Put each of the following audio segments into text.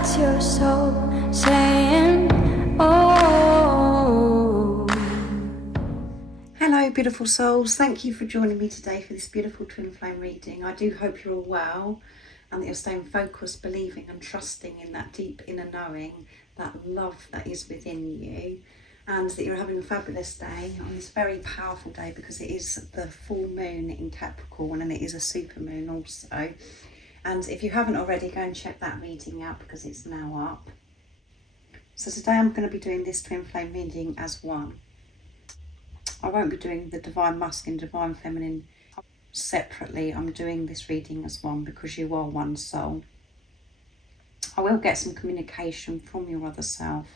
That's your soul saying, oh. Hello beautiful souls, thank you for joining me today for this beautiful twin flame reading. I do hope you're all well and that you're staying focused, believing and trusting in that deep inner knowing, that love that is within you, and that you're having a fabulous day on this very powerful day, because it is the full moon in Capricorn and it is a super moon also. And if you haven't already, go and check that reading out because it's now up. So today I'm going to be doing this twin flame reading as one. I won't be doing the divine masculine, divine feminine separately. I'm doing this reading as one because you are one soul. I will get some communication from your other self,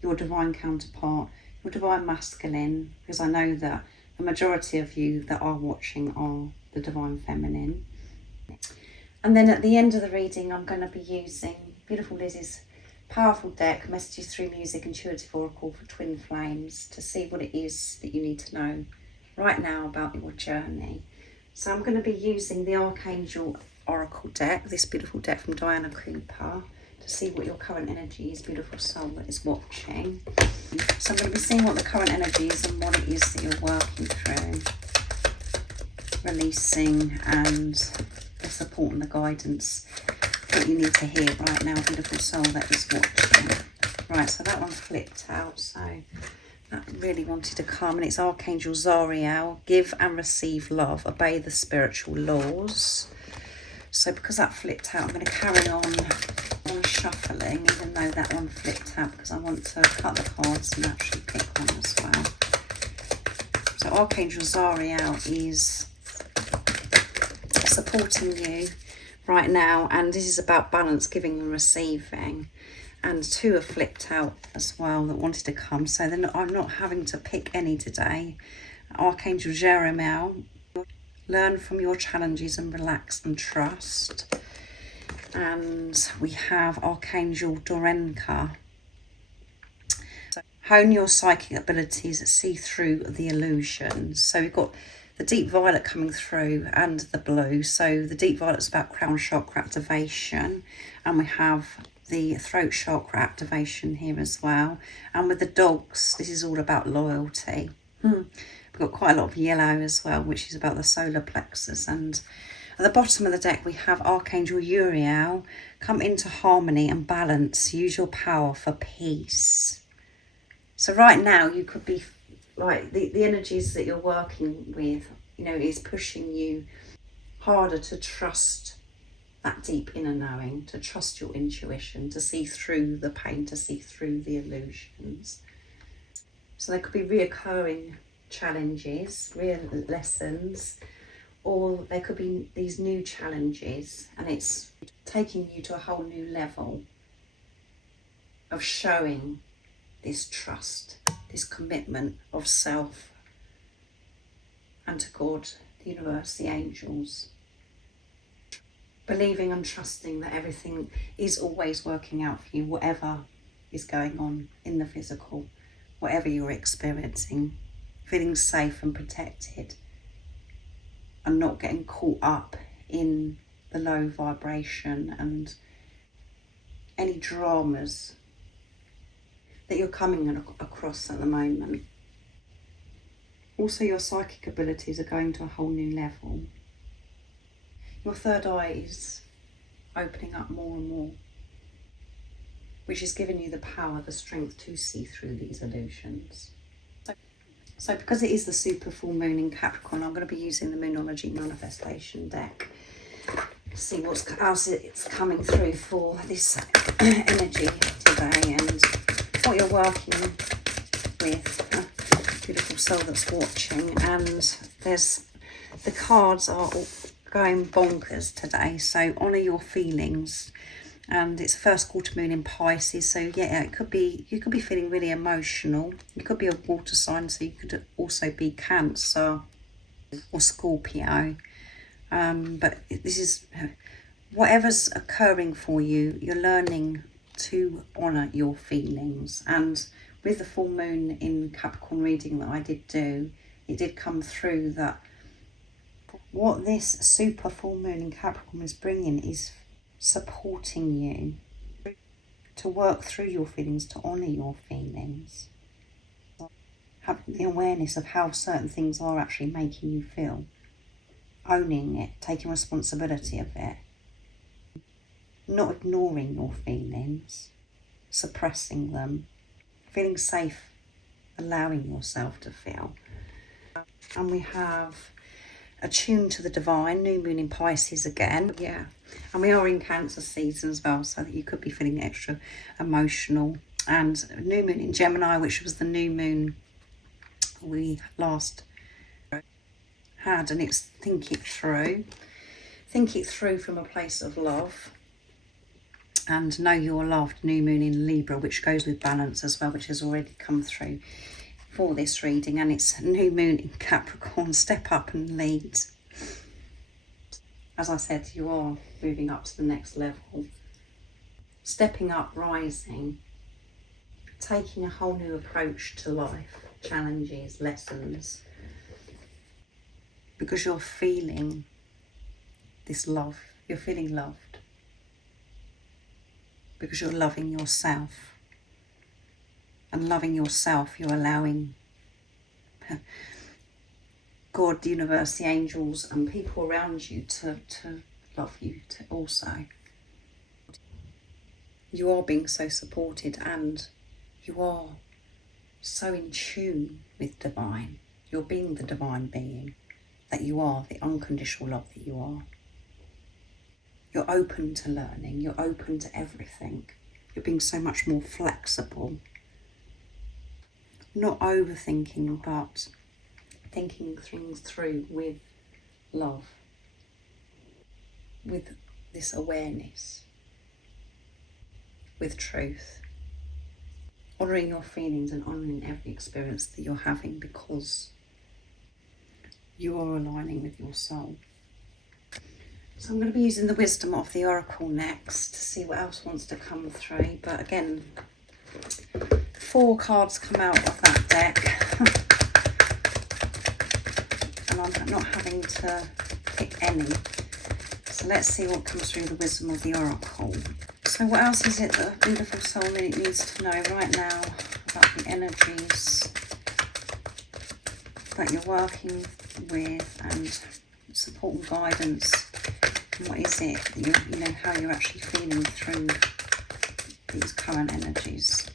your divine counterpart, your divine masculine, because I know that the majority of you that are watching are the divine feminine. And then at the end of the reading, I'm going to be using beautiful Liz's powerful deck, Messages Through Music, Intuitive Oracle for Twin Flames, to see what it is that you need to know right now about your journey. So I'm going to be using the Archangel Oracle deck, this beautiful deck from Diana Cooper, to see what your current energy is, beautiful soul that is watching. So I'm going to be seeing what the current energy is and what it is that you're working through, releasing, and the support and the guidance that you need to hear right now, beautiful soul that is watching. Right, so that one flipped out, so that really wanted to come, and it's Archangel Zariel, give and receive love, obey the spiritual laws. So because that flipped out, I'm going to carry on shuffling, even though that one flipped out, because I want to cut the cards and actually pick one as well. So Archangel Zariel is supporting you right now, and this is about balance, giving and receiving, and two have flipped out as well that wanted to come, so then I'm not having to pick any today. Archangel Jeremiah, learn from your challenges and relax and trust. And we have Archangel Dorenka, hone your psychic abilities, see through the illusions. So we've got the deep violet coming through and the blue. So the deep violet is about crown chakra activation, and we have the throat chakra activation here as well. And with the dogs, this is all about loyalty. We've got quite a lot of yellow as well, which is about the solar plexus. And at the bottom of the deck, we have Archangel Uriel, come into harmony and balance, use your power for peace. So right now you could be like the energies that you're working with, you know, is pushing you harder to trust that deep inner knowing, to trust your intuition, to see through the pain, to see through the illusions. So there could be reoccurring challenges, real lessons, or there could be these new challenges, and it's taking you to a whole new level of showing this trust, this commitment of self and to God, the universe, the angels. Believing and trusting that everything is always working out for you, whatever is going on in the physical, whatever you're experiencing, feeling safe and protected and not getting caught up in the low vibration and any dramas that you're coming across at the moment. Also, your psychic abilities are going to a whole new level. Your third eye is opening up more and more, which is giving you the power, the strength to see through these illusions. So because it is the super full moon in Capricorn, I'm going to be using the Moonology Manifestation deck to see what else it's coming through for this energy today and what you're working with, beautiful soul that's watching. And there's the cards are all going bonkers today, so honour your feelings. And it's a first quarter moon in Pisces, so yeah, it could be, you could be feeling really emotional. You could be a water sign, so you could also be Cancer or Scorpio. But this is whatever's occurring for you, you're learning to honour your feelings. And with the full moon in Capricorn reading that I did do, it did come through that what this super full moon in Capricorn is bringing is supporting you to work through your feelings, to honour your feelings. Having the awareness of how certain things are actually making you feel. Owning it, taking responsibility of it. Not ignoring your feelings, suppressing them. Feeling safe, allowing yourself to feel. And we have attuned to the divine, new moon in Pisces again. Yeah. And we are in Cancer season as well, so that you could be feeling extra emotional. And new moon in Gemini, which was the new moon we last had, and it's think it through from a place of love, and know you're loved. New moon in Libra, which goes with balance as well, which has already come through for this reading. And it's new moon in Capricorn, step up and lead. As I said, you are moving up to the next level, stepping up, rising, taking a whole new approach to life, challenges, lessons, because you're feeling this love, you're feeling loved, because you're loving yourself. And loving yourself, you're allowing God, the universe, the angels and people around you to love you to also. You are being so supported, and you are so in tune with divine. You're being the divine being that you are, the unconditional love that you are. You're open to learning, you're open to everything. You're being so much more flexible. Not overthinking, but thinking things through with love, with this awareness, with truth. Honouring your feelings and honouring every experience that you're having, because you are aligning with your soul. So I'm going to be using the wisdom of the Oracle next to see what else wants to come through. But again, 4 cards come out of that deck. And I'm not having to pick any. So let's see what comes through the wisdom of the Oracle. So what else is it that a beautiful soul needs to know right now about the energies that you're working with, and support and guidance? And what is it that you know, how you're actually feeling through these current energies?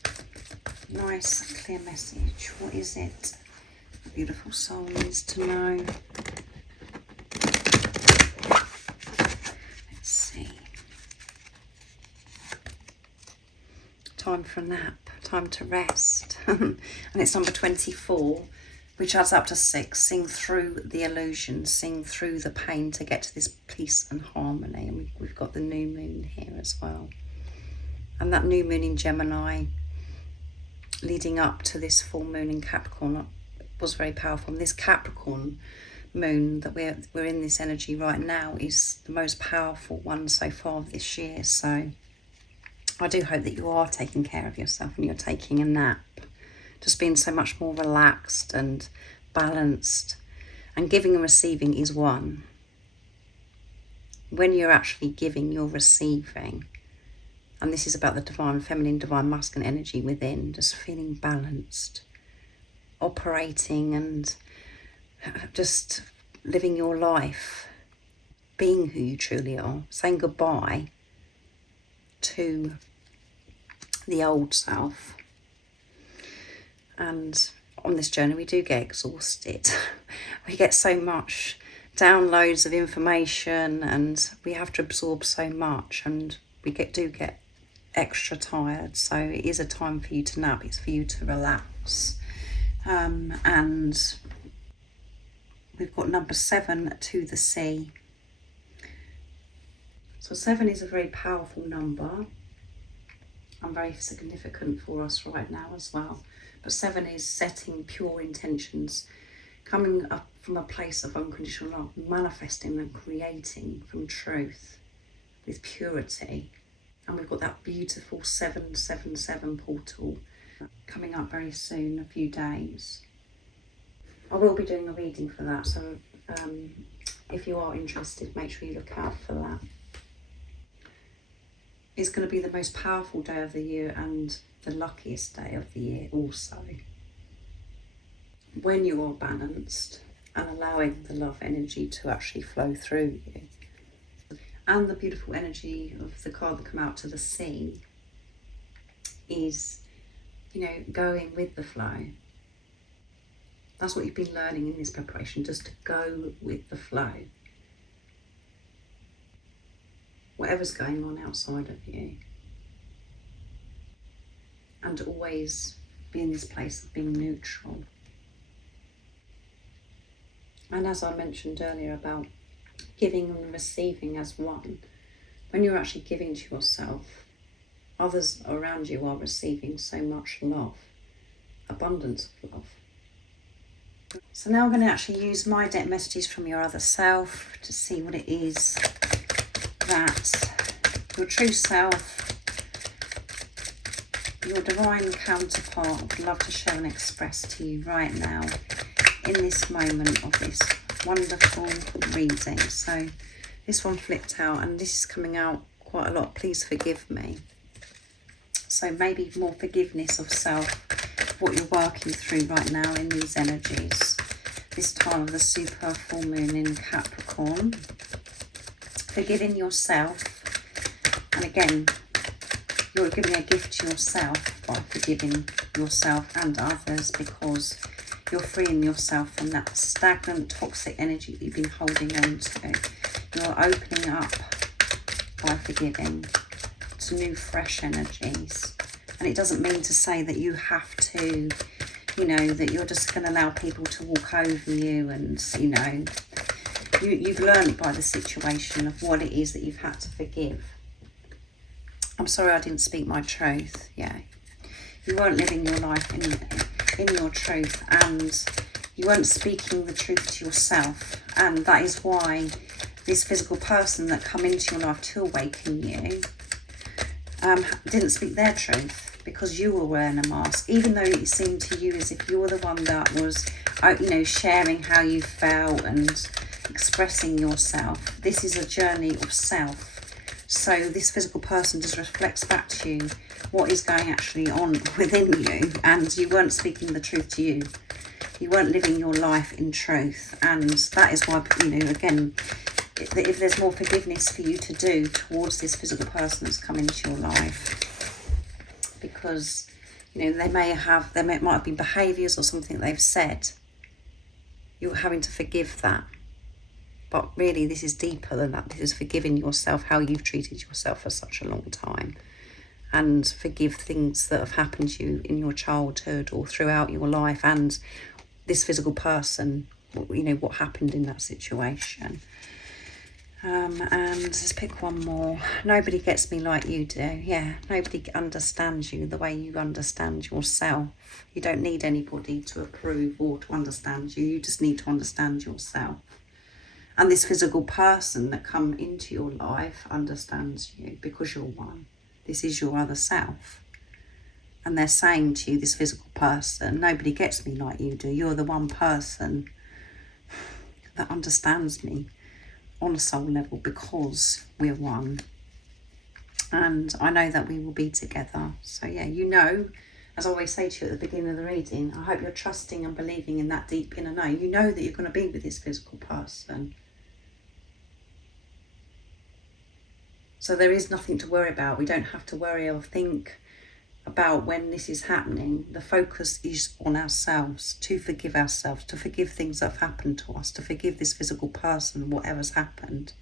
Nice, clear message. What is it a beautiful soul needs to know? Let's see. Time for a nap, time to rest. And it's number 24, which adds up to 6. Sing through the illusion, sing through the pain to get to this peace and harmony. And we've got the new moon here as well. And that new moon in Gemini, leading up to this full moon in Capricorn, was very powerful. And this Capricorn moon that we're in this energy right now is the most powerful one so far this year. So I do hope that you are taking care of yourself and you're taking a nap. Just being so much more relaxed and balanced. And giving and receiving is one. When you're actually giving, you're receiving. And this is about the divine feminine, divine masculine energy within. Just feeling balanced. Operating and just living your life. Being who you truly are. Saying goodbye to the old self. And on this journey we do get exhausted. We get so much downloads of information and we have to absorb so much, and we do get extra tired. So it is a time for you to nap, it's for you to relax. And we've got number 7, to the sea. So 7 is a very powerful number and very significant for us right now as well. But 7 is setting pure intentions, coming up from a place of unconditional love, manifesting and creating from truth with purity. And we've got that beautiful 777 portal coming up very soon, a few days. I will be doing a reading for that, so if you are interested, make sure you look out for that. is going to be the most powerful day of the year and the luckiest day of the year also. When you are balanced and allowing the love energy to actually flow through you, and the beautiful energy of the card that come out to the sea is, going with the flow. That's what you've been learning in this preparation, just to go with the flow. Whatever's going on outside of you. And always be in this place of being neutral. And as I mentioned earlier about giving and receiving as one, when you're actually giving to yourself, others around you are receiving so much love, abundance of love. So now I'm going to actually use my deck messages from your other self to see what it is that your true self, your divine counterpart would love to share and express to you right now in this moment of this wonderful reading. So this one flipped out and this is coming out quite a lot. Please forgive me. So maybe more forgiveness of self, what you're working through right now in these energies. This time of the super full moon in Capricorn. Forgiving yourself. And again, you're giving a gift to yourself by forgiving yourself and others, because you're freeing yourself from that stagnant, toxic energy that you've been holding on to. You're opening up by forgiving to new, fresh energies. And it doesn't mean to say that you have to, that you're just going to allow people to walk over you and, you've learned by the situation of what it is that you've had to forgive. I'm sorry I didn't speak my truth. Yeah, you weren't living your life in your truth, and you weren't speaking the truth to yourself, and that is why this physical person that come into your life to awaken you didn't speak their truth, because you were wearing a mask, even though it seemed to you as if you were the one that was sharing how you felt and expressing yourself. This is a journey of self. So this physical person just reflects back to you what is going actually on within you, and you weren't speaking the truth to you. You weren't living your life in truth, and that is why, again, if there's more forgiveness for you to do towards this physical person that's come into your life, because, they might have been behaviours or something they've said. You're having to forgive that. But really, this is deeper than that. This is forgiving yourself, how you've treated yourself for such a long time. And forgive things that have happened to you in your childhood or throughout your life. And this physical person, what happened in that situation. And let's pick one more. Nobody gets me like you do. Yeah, nobody understands you the way you understand yourself. You don't need anybody to approve or to understand you. You just need to understand yourself. And this physical person that come into your life understands you because you're one. This is your other self. And they're saying to you, this physical person, nobody gets me like you do. You're the one person that understands me on a soul level, because we're one. And I know that we will be together. So yeah, as I always say to you at the beginning of the reading, I hope you're trusting and believing in that deep inner know. You know that you're going to be with this physical person. So there is nothing to worry about. We don't have to worry or think about when this is happening. The focus is on ourselves, to forgive ourselves, to forgive things that have happened to us, to forgive this physical person, whatever's happened,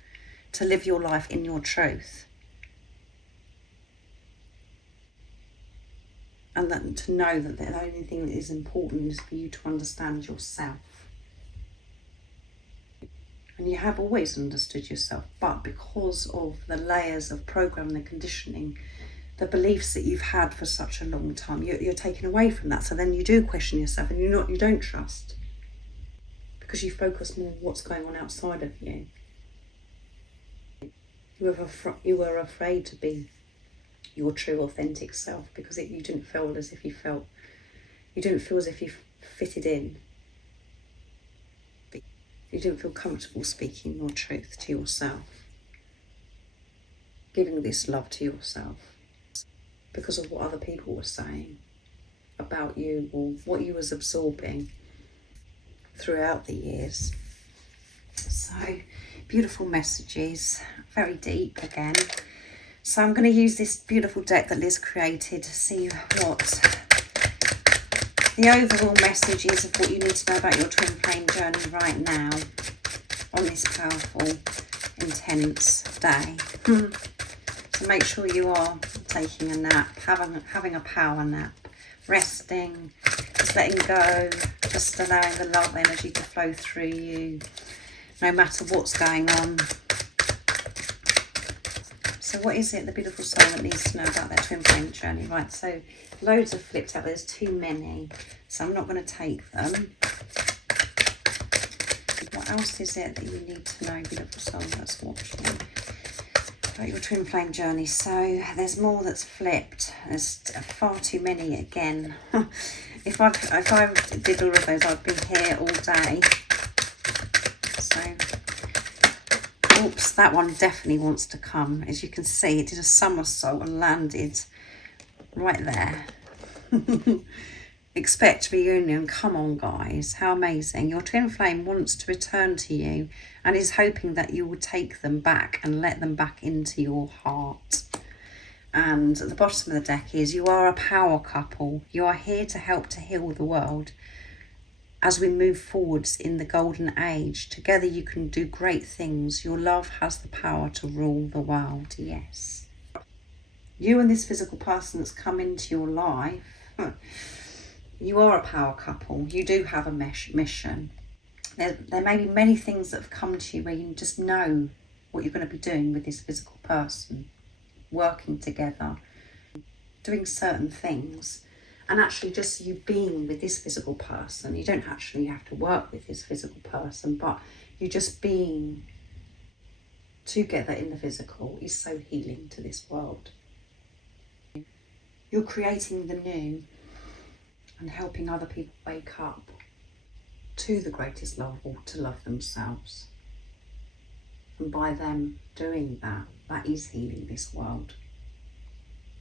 to live your life in your truth. And that, to know that the only thing that is important is for you to understand yourself. And you have always understood yourself, but because of the layers of programming and conditioning, the beliefs that you've had for such a long time, you're taken away from that. So then you do question yourself, and you don't trust, because you focus more on what's going on outside of you. You were afraid to be your true, authentic self, because you didn't feel as if you didn't feel as if you fitted in. You didn't feel comfortable speaking your truth to yourself. giving this love to yourself because of what other people were saying about you or what you was absorbing throughout the years. So beautiful messages, very deep again. So I'm going to use this beautiful deck that Liz created to see what the overall message is of what you need to know about your twin flame journey right now on this powerful, intense day. So make sure you are taking a nap, having a power nap, resting, just letting go, just allowing the love energy to flow through you, no matter what's going on. So what is it the beautiful soul that needs to know about their twin flame journey? Right, so loads have flipped out. There's too many, so I'm not going to take them. What else is it that you need to know, beautiful soul that's watching, about your twin flame journey? So there's more that's flipped. There's far too many again. If I did all of those, I'd be here all day. So, oops, that one definitely wants to come. As you can see, it did a somersault and landed right there. Expect reunion. Come on, guys. How amazing. Your twin flame wants to return to you and is hoping that you will take them back and let them back into your heart. And at the bottom of the deck is, you are a power couple. You are here to help to heal the world as we move forwards in the golden age. Together you can do great things. Your love has the power to rule the world. Yes. You and this physical person that's come into your life, you are a power couple. You do have a mission. There may be many things that have come to you where you just know what you're going to be doing with this physical person, working together, doing certain things, and actually just you being with this physical person. You don't actually have to work with this physical person, but you just being together in the physical is so healing to this world. You're creating the new and helping other people wake up to the greatest love of all, to love themselves. And by them doing that, that is healing this world.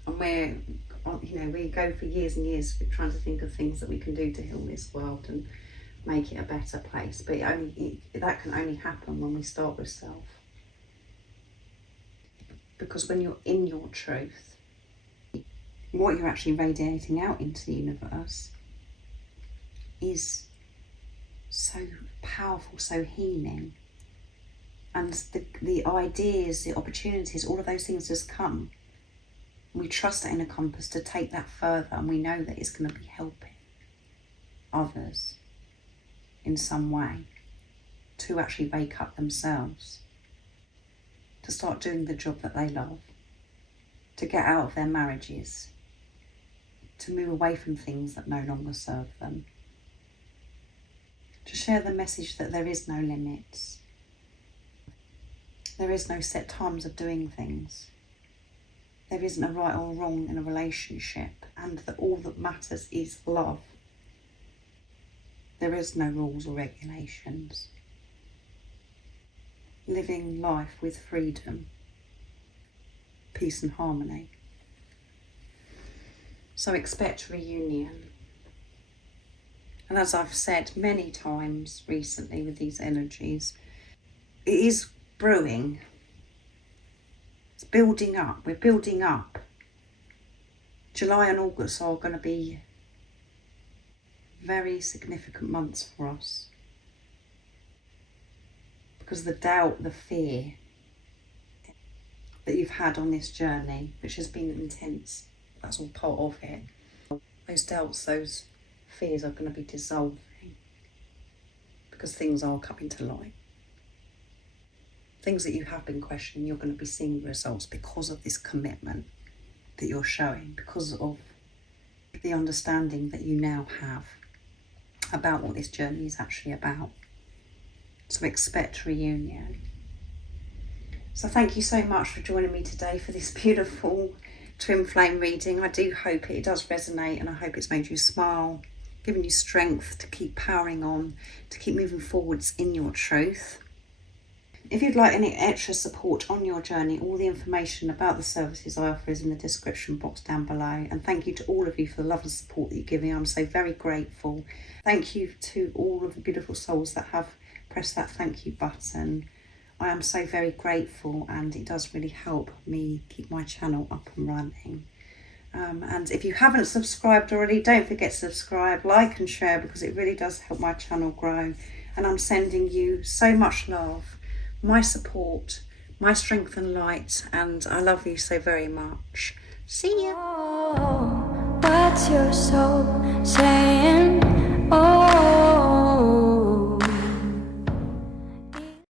And we go for years and years trying to think of things that we can do to heal this world and make it a better place. But that can only happen when we start with self. Because when you're in your truth, what you're actually radiating out into the universe is so powerful, so healing. And the ideas, the opportunities, all of those things just come. We trust that inner compass to take that further, and we know that it's going to be helping others in some way to actually wake up themselves, to start doing the job that they love, to get out of their marriages, to move away from things that no longer serve them, to share the message that there is no limits. There is no set times of doing things. There isn't a right or wrong in a relationship, and that all that matters is love. There is no rules or regulations. Living life with freedom, peace and harmony. So expect reunion. And as I've said many times recently with these energies, it is brewing. It's building up. We're building up. July and August are going to be very significant months for us. Because the doubt, the fear that you've had on this journey, which has been intense, that's all part of it. Those doubts, those fears are going to be dissolving because things are coming to light. Things that you have been questioning, you're going to be seeing results because of this commitment that you're showing, because of the understanding that you now have about what this journey is actually about. So expect reunion. So thank you so much for joining me today for this beautiful twin flame reading. I do hope it does resonate, and I hope it's made you smile, given you strength to keep powering on, to keep moving forwards in your truth. If you'd like any extra support on your journey, all the information about the services I offer is in the description box down below. And thank you to all of you for the love and support that you're giving. I'm so very grateful. Thank you to all of the beautiful souls that have pressed that thank you button. I am so very grateful, and it does really help me keep my channel up and running. And if you haven't subscribed already, don't forget to subscribe, like and share, because it really does help my channel grow. And I'm sending you so much love, my support, my strength and light, and I love you so very much. See ya. Oh, what's your soul saying? Oh.